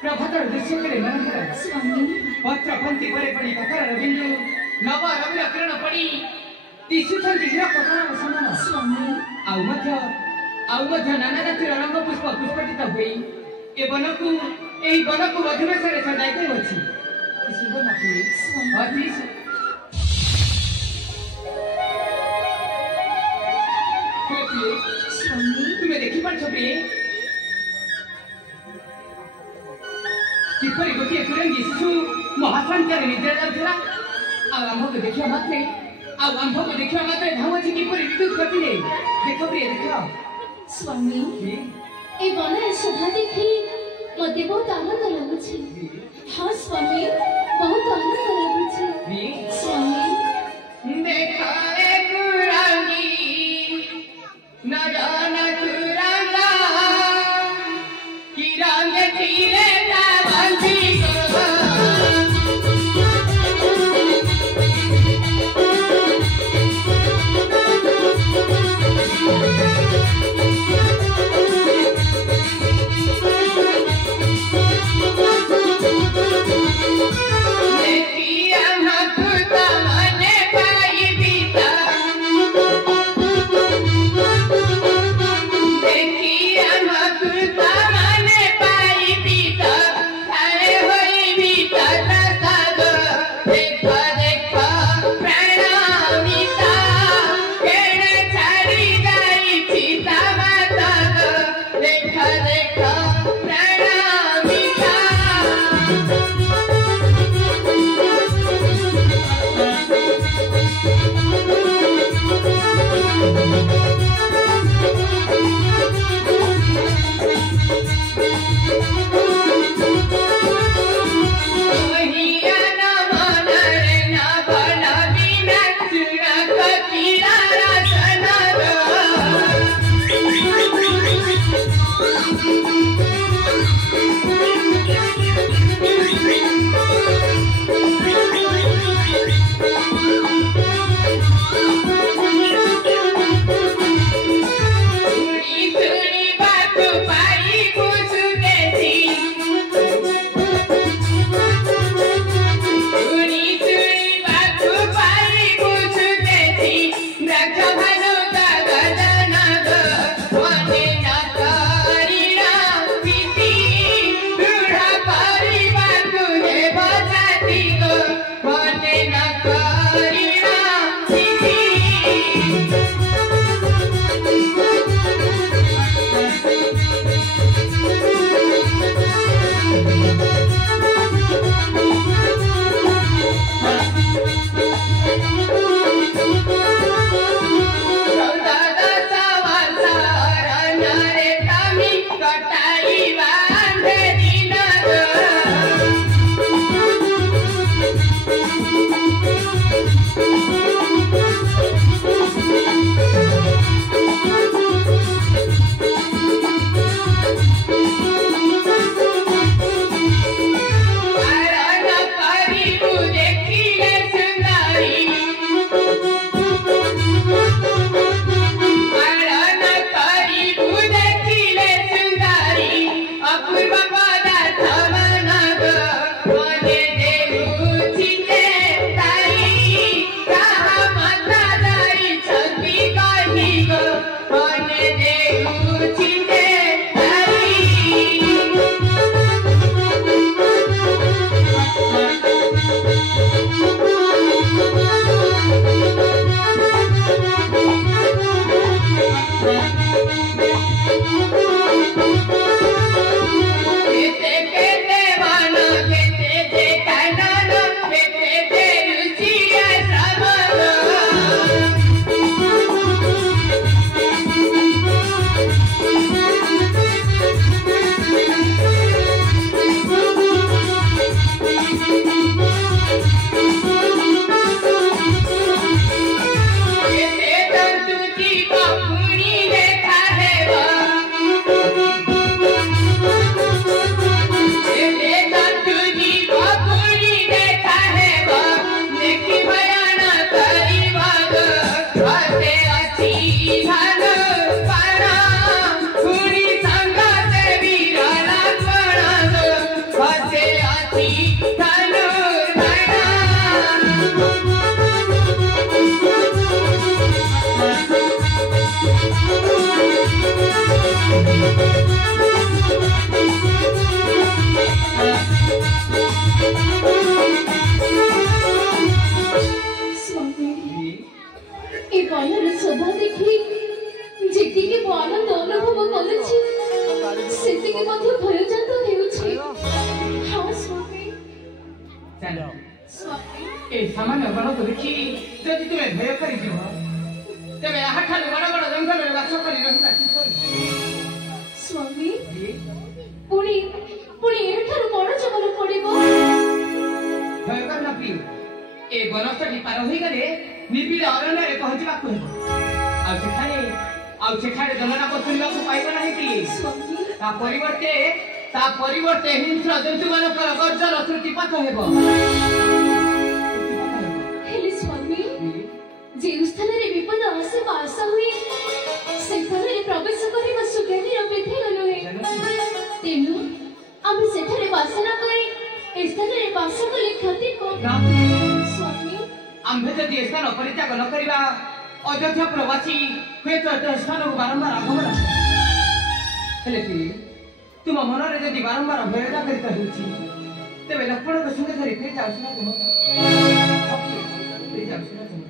प्रभातर दृश्य करे मनोहर स्वामी पत्र पंक्ति परे पड़ी ककर रविंद्र नव रविर किरण पड़ी दिशुछन दिशा कथन समान स्वामी आउ नाना जातिर रंग पुष्प पुष्पटित हुई ए बनकु मधुमेशरे सजाइते अछि शुभ नाथी स्वामी स्वामी तुम्हें देखि पार छबी किपरि गोटे कुरंगी शिशु महाशांतर निद्रा जाउथला आरंभ को देखिया मात्रे धावछि किपरि विद्युत गति रे देखो प्रिय देखो स्वामी ए बन शोभा देखि मते बहुत आनंद लागुछि हां स्वामी बहुत आनंद लागुछि स्वामी देखा रे कुरंगी नजाना कुरंगा की रंग धीरे ए सामान्य गणक देखि जदि तुमे भय करि जीव तेबे हाठाले बड़ बड़ जंगल रे वास करि रहिला स्वामी पुणी पुणी एठार बड़ जंगल पड़िबो भय करना प्रिय ए बनस्थली पार होई गले निबिड़ अरण्य रे पहुंचबा को आ सेठारे जंगला पथुलिबा को पाइबो नाही प्रिय स्वामी ता परिवर्ते हिंस्र जंतु मानकर गर्जन श्रुतिपात हेबो हेले स्वामी जे स्थल रे विपद आसे पास हुए से स्थल रे प्रवेश करिबा सुज्ञानी रबिथे गलो हे तेनु आमे सेठारे वास न करी ए स्थल रे वास कले क्षति को स्वामी आम्भे जदि स्थान परित्याग न करिबा अयोध्या प्रवासी हुए तो स्थान को बारंबार आगमन हेले कि तुम मन रे जदि बारंबार भयदा करिता होछि तेबे लक्ष्मण को संगे धरि फेर जाउछ ना तुम फेर जाउछ ना तुम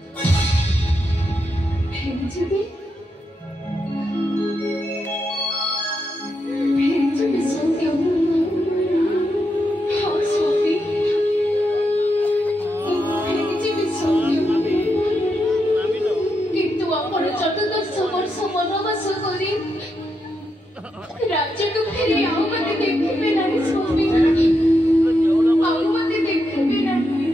भेंचबे सत्य हाँ स्वामी भेंचबे सत्य किंतु आपण चतुर्दश वर्ष वनवास करी राज्य को फेरी आओ मते देखिबे नाही स्वामी आओ मते देखिबे नाही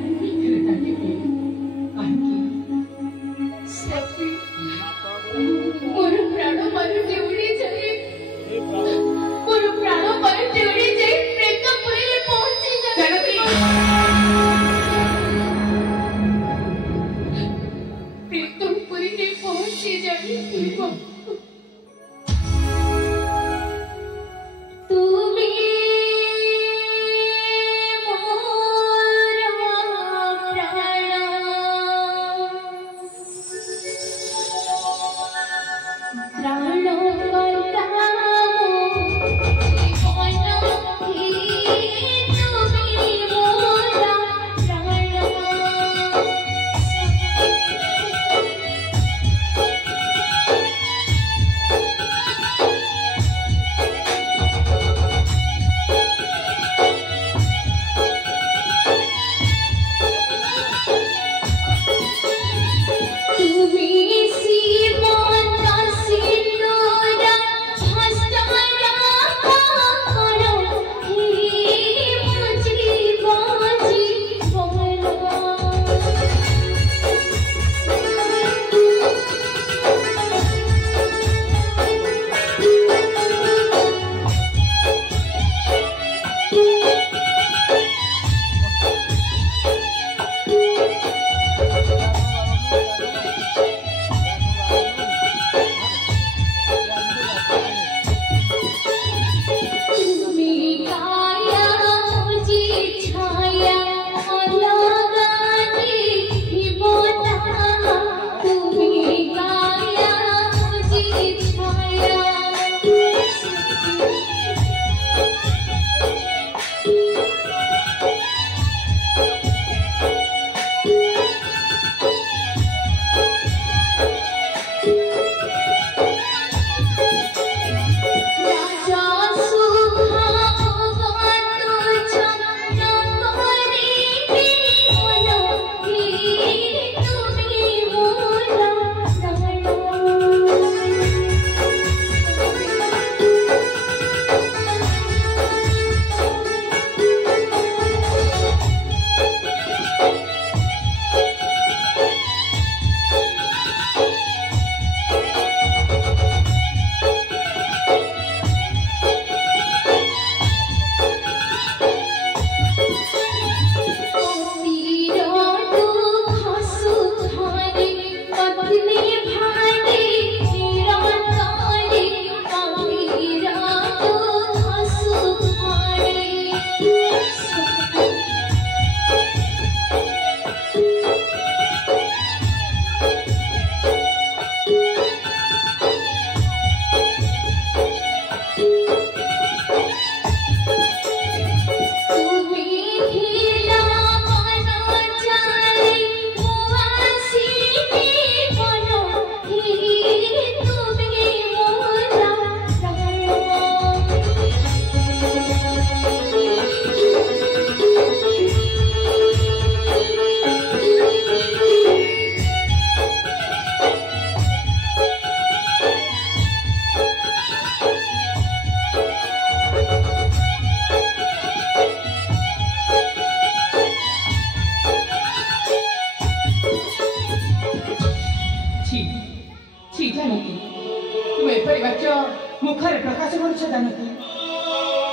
दुखरे प्रकाश करुछ जानकी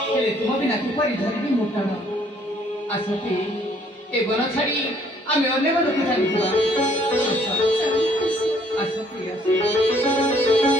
हेले तुम बिना किपरि धरिबी मुटण आसती ए वन छाड़ी आमे अन्य वन को जानिबा आसती